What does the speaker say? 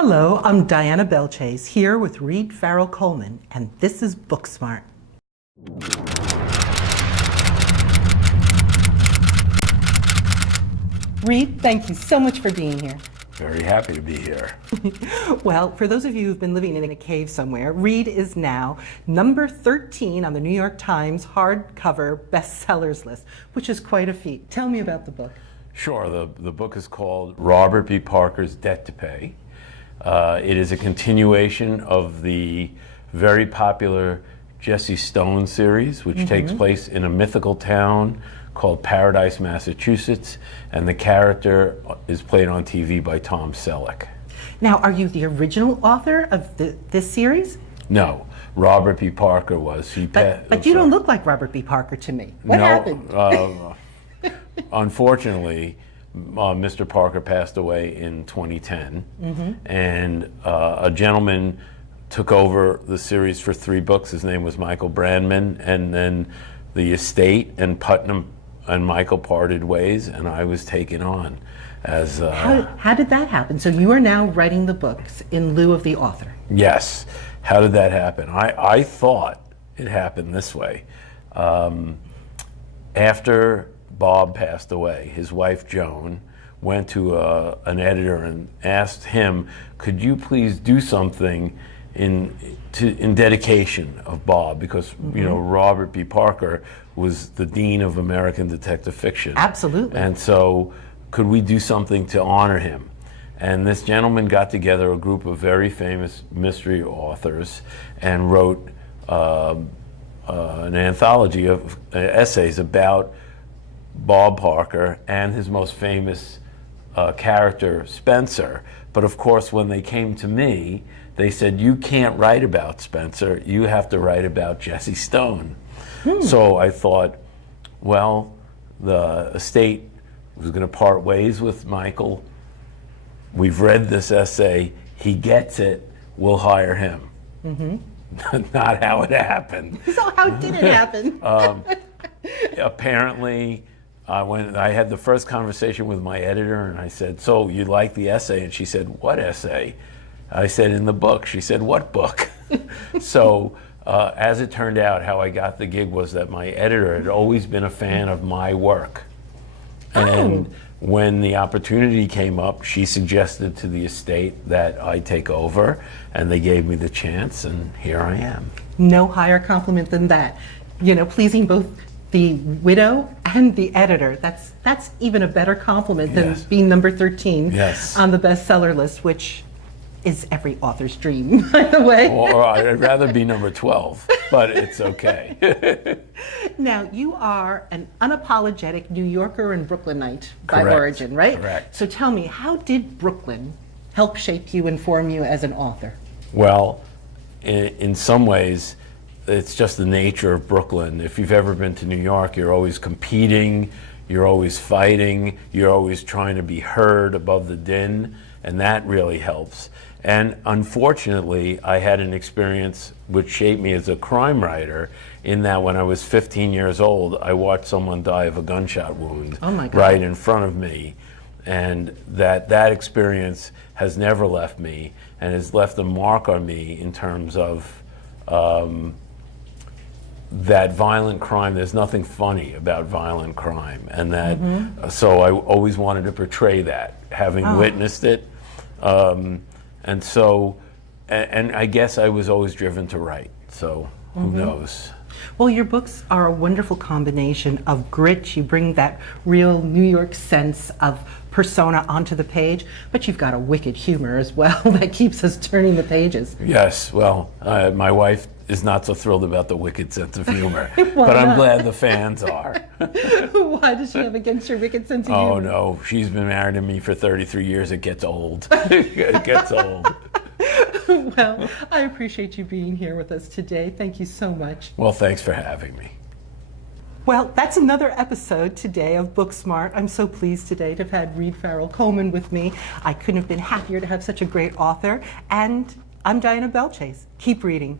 Hello, I'm Diana Belchase here with Reed Farrel Coleman, and this is BookSmart. Reed, thank you so much for being here. Very happy to be here. Well, for those of you who've been living in a cave somewhere, Reed is now number 13 on the New York Times hardcover bestsellers list, which is quite a feat. Tell me about the book. Sure, the book is called Robert B. Parker's Debt to Pay. It is a continuation of the very popular Jesse Stone series, which takes place in a mythical town called Paradise, Massachusetts, and the character is played on TV by Tom Selleck. Now, are you the original author of this series? No, Robert B. Parker was. But you don't look like Robert B. Parker to me. What happened? Unfortunately, Mr. Parker passed away in 2010, and a gentleman took over the series for 3 books. His name was Michael Brandman, and then the estate and Putnam and Michael parted ways, and I was taken on as... How did that happen? So you are now writing the books in lieu of the author. Yes. How did that happen? I thought it happened this way. After Bob passed away, his wife Joan went to an editor and asked him, could you please do something in dedication of Bob, because you know Robert B. Parker was the dean of American detective fiction. Absolutely. And so could we do something to honor him? And this gentleman got together a group of very famous mystery authors and wrote an anthology of essays about Bob Parker and his most famous character, Spencer. But of course, when they came to me, they said, you can't write about Spencer, you have to write about Jesse Stone. So I thought, well, the estate was going to part ways with Michael. We've read this essay, he gets it, we'll hire him. Not how it happened. So how did it happen? Apparently, I had the first conversation with my editor, and I said, so you like the essay? And she said, what essay? I said, in the book. She said, what book? So as it turned out, how I got the gig was that my editor had always been a fan of my work. And when the opportunity came up, she suggested to the estate that I take over, and they gave me the chance, and here I am. No higher compliment than that. You know, pleasing both the widow and the editor. That's even a better compliment than being number 13 on the bestseller list, which is every author's dream, by the way. Or I'd rather be number 12, but it's okay. Now, you are an unapologetic New Yorker and Brooklynite by origin, right? Correct. So tell me, how did Brooklyn help shape you and form you as an author? Well, in some ways, it's just the nature of Brooklyn. If you've ever been to New York, you're always competing, you're always fighting, you're always trying to be heard above the din, and that really helps. And unfortunately, I had an experience which shaped me as a crime writer, in that when I was 15 years old, I watched someone die of a gunshot wound right in front of me. And that experience has never left me, and has left a mark on me in terms of that violent crime. There's nothing funny about violent crime, and that so I always wanted to portray that, having witnessed it. And so, and I guess I was always driven to write, so who knows? Well, your books are a wonderful combination of grit. You bring that real New York sense of persona onto the page, but you've got a wicked humor as well that keeps us turning the pages. Yes, well, my wife is not so thrilled about the wicked sense of humor, but I'm glad the fans are. Why does she have against your wicked sense of humor? Oh no, she's been married to me for 33 years. It gets old. It gets old. Well, I appreciate you being here with us today. Thank you so much. Well, thanks for having me. Well, that's another episode today of BookSmart. I'm so pleased today to have had Reed Farrel Coleman with me. I couldn't have been happier to have such a great author. And I'm Diana Belchase. Keep reading.